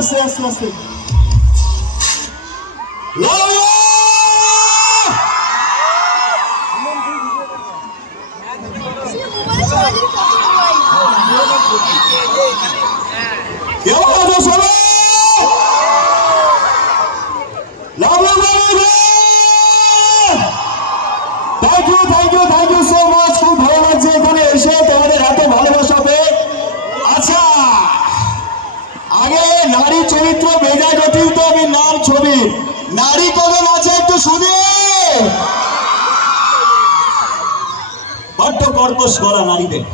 আস্তে আস্তে আস্তে থ্যাংক ইউ সো মাচ। খুব ভালো লাগছে এখানে এসে তোমাদের এত ভালোবাসা পেয়ে। আচ্ছা, আগে নারী চরিত্র বেজা জটিল তো আমি নাম ছবি নারী কজন আছে একটু শুনে। বড্ড কর্কশ করা নারীদের,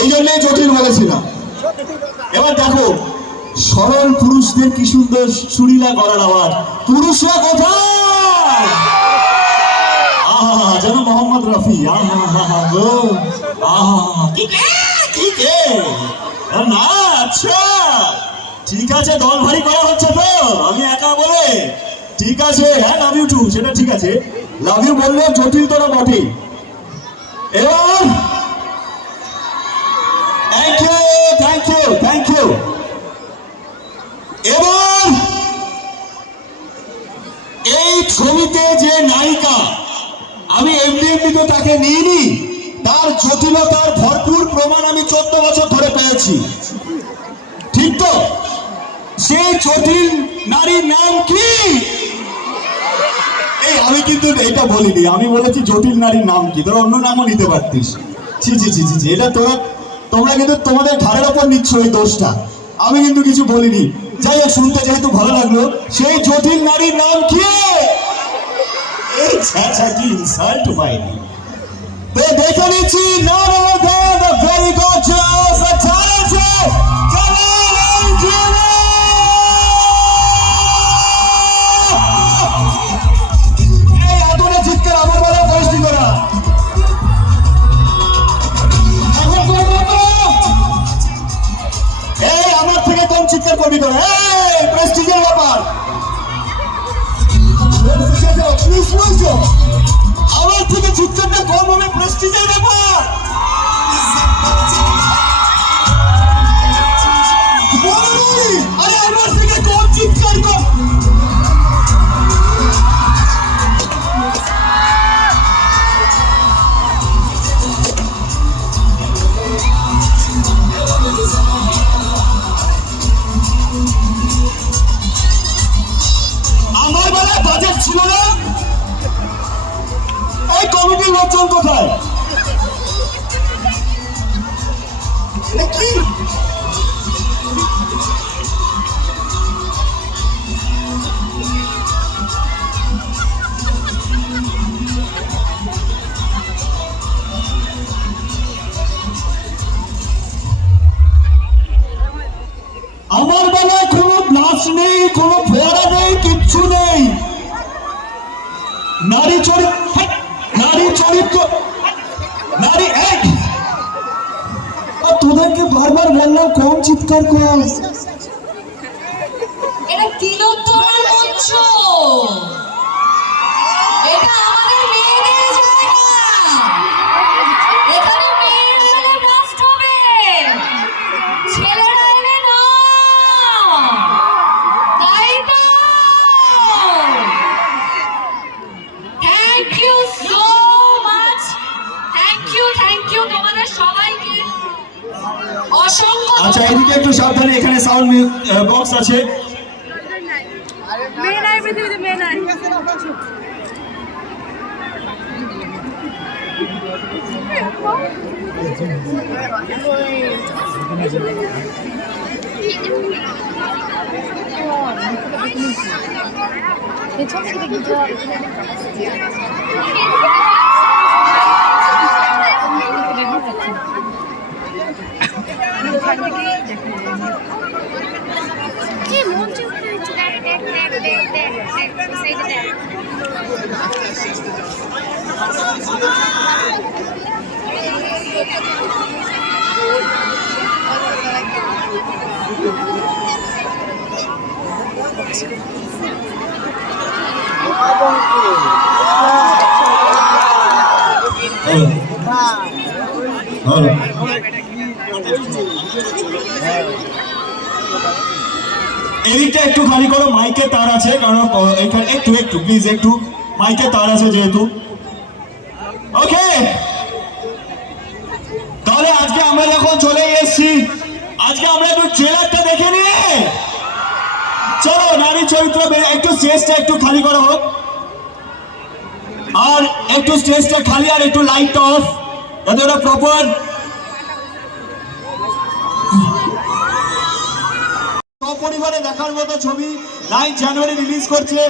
এই জন্যই জটিল বলেছিলাম। এবার দেখো সরল পুরুষদের কি সুন্দর সুরিলা করার আওয়াজ। পুরুষরা কোথায়? যেন মোহাম্মদ রফি। না আচ্ছা ঠিক আছে, দল ভারী করা হচ্ছে তো আমি একা বলে। ঠিক আছে, হ্যাঁ লাভ ইউ টু, সেটা ঠিক আছে। লাভ ইউ বললে জটিল তোরা বটে। এবার thank you thank you thank you. এবার এই ছবিতে যে নায়িকা, আমি এমনি এমনি তো তাকে নিইনি, তার জটিলতার ভরপুর প্রমাণ আমি 14 বছর ধরে পেয়েছি। ঠিক তো? সেই জটিল নারীর নাম কি? এই আমি কিন্তু এটা বলিনি, আমি বলেছি জটিল নারীর নাম কি। তোরা অন্য নামও নিতে পারতিস। ছি ছি ছি ছি, এটা তোমরা কিন্তু তোমাদের ঘাড়ের ওপর নিচ্ছ এই দোষটা। আমি কিন্তু কিছু বলিনি। যাই হোক, শুনতে যেহেতু ভালো লাগলো, সেই জটিল নারীর নাম কি? এই ছাছা কি ইনসাল্ট পাইনি। দেখে নিচ্ছি none other than the very gorgeous, the talented Jamal Anjali. এই আদরে চিৎকার আমার বলে বয়সটি করা। এই আমার থেকে কম চিৎকার করবি তো। এই প্রেস্টিজের ব্যাপার, আমার থেকে চিৎকারটা কম হবে, প্রেস্টিজের ব্যাপার। আরে আমার থেকে কম চিৎকার কর। আমার বেলায় বাজেট ছিল না। এই কমিটির লোকজন কোথায়? কি আমার বেলায় কোনো ব্লাস্ট নেই, কোনো ফোয়ারা নেই, কিচ্ছু নেই। নারী চরিত্র নারী এক। তোদেরকে বারবার বললাম কম চিৎকার কর। এটা তিলোত্তমার মঞ্চ, এটা আমাদের মেয়েদের জায়গা। এখানে মেয়েরা এলে ব্লাস্ট হবে, ছেলেরা এলে না। তাই তো thank you so much, thank you তোমাদের সবাইকে অসংখ্য। আচ্ছা, এদিকে একটু সাবধানে, এখানে সাউন্ড বক্স আছে। Oh. এদিকটা একটু খালি করো, মাইকে তার আছে, কারণ এখানে একটু একটু প্লিজ একটু মাইকে তার আছে যেহেতু। ওকে, তাহলে আজকে আমরা যখন চলে এসেছি, আজকে আমরা একটু ট্রেলারটা দেখে নিয়ে চলো নারী চরিত্র একটু স্টেজটা একটু খালি করা হোক, আর একটু স্টেজটা খালি, আর একটু লাইটটা অফ, যাতে ওটা প্রপার পরিবারে দেখার মতো ছবি 9 জানুয়ারি রিলিজ করছে,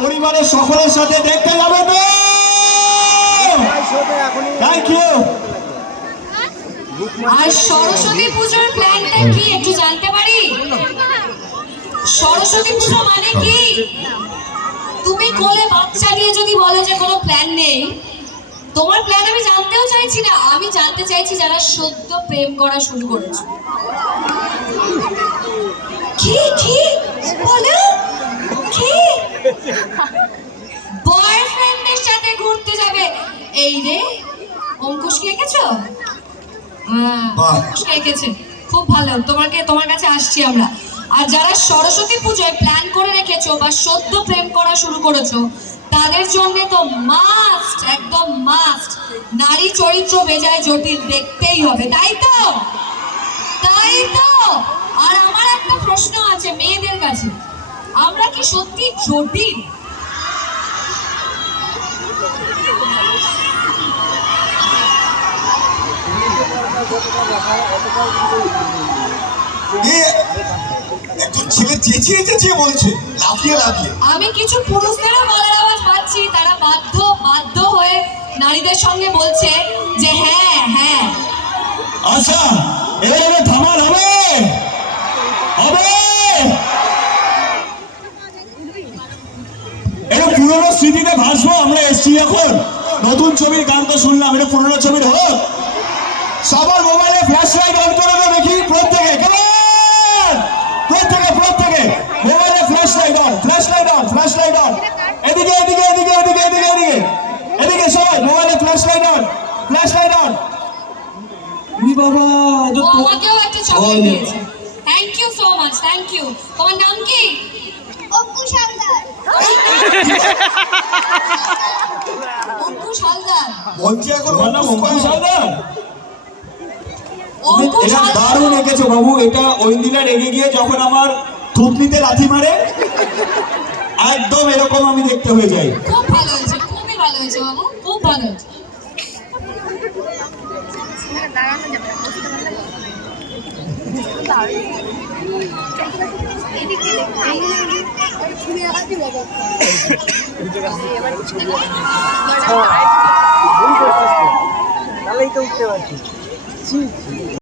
পরিবারের সকলের সাথে দেখতে যাবে তো। Thank you. আর সরস্বতী পুজোর প্ল্যানটা কি একটু জানতে পারি? সরস্বতী পুজো মানে কি? তুমি কোলে বাচ্চা নিয়ে যদি বলো যে কোনো প্ল্যান নেই, তোমার প্ল্যান আমি জানতেও চাইছি না, আমি জানতে চাইছি যারা সদ্য প্রেম করা শুরু করেছে। কি কি বলো? কি বয়ফ্রেন্ডের সাথে ঘুরতে যাবে? এই রে, অঙ্কুশকে এঁকেছো? অঙ্কুশকে এঁকেছে, খুব ভালো। তোমার কাছে আসছি আমরা। আর যারা সরস্বতী পুজোয় প্ল্যান করে রেখেছো বা সদ্য প্রেম করা শুরু করেছো, তাদের জন্য তো মাস্ট, একদম মাস্ট, নারী চরিত্র বেজায় জটিল দেখতেই হবে, তাই তো? তাই তো। আর আমার একটা প্রশ্ন আছে মেয়েদের কাছে, আমরা কি সত্যি জটিল? একজন ছেলে চেঁচিয়ে চেঁচিয়ে বলছে, লাফিয়ে লাফিয়ে। আমি কিছু পুরুষদেরও বলার আওয়াজ পাচ্ছি, তারা বাধ্য হয়ে নারীদের সঙ্গে বলছে যে হ্যাঁ হ্যাঁ। আচ্ছা, এবারে ধামাল হবে হবে। এটা পুরোনো স্মৃতিতে ভাসবো আমরা, এসছি এখন নতুন ছবির গান তো শুনলাম, এটা পুরোনো ছবির হোক। সবার মোবাইলে ফ্ল্যাশ লাইট অন করে দাও দেখি, প্রত্যেকে প্রত্যেকে মোবাইলে flash light on, flash light on. এদিকে এদিকে এদিকে এদিকে এদিকে এদিকে এদিকে সবাই মোবাইলে ফ্ল্যাশ লাইট অন। বাবা, ও আমাকেও একটা চকলেট দিয়েছে, thank you so much, thank you. তোমার নাম কি? অঙ্কুশ হালদার। অঙ্কুশ হালদার মঞ্চে এখন অঙ্কুশ হালদার। অঙ্কুশ এটা হালদার দারুণ এঁকেছো বাবু। এটা ওই দিনে রেগে গিয়ে যখন আমার থুতনিতে লাথি মারে, একদম এরকম আমি দেখতে হয়ে যাই। খুব ভালো হয়েছে, খুবই ভালো হয়েছে বাবু, খুব ভালো হয়েছে। তাহলেই তো উঠতে পারছি।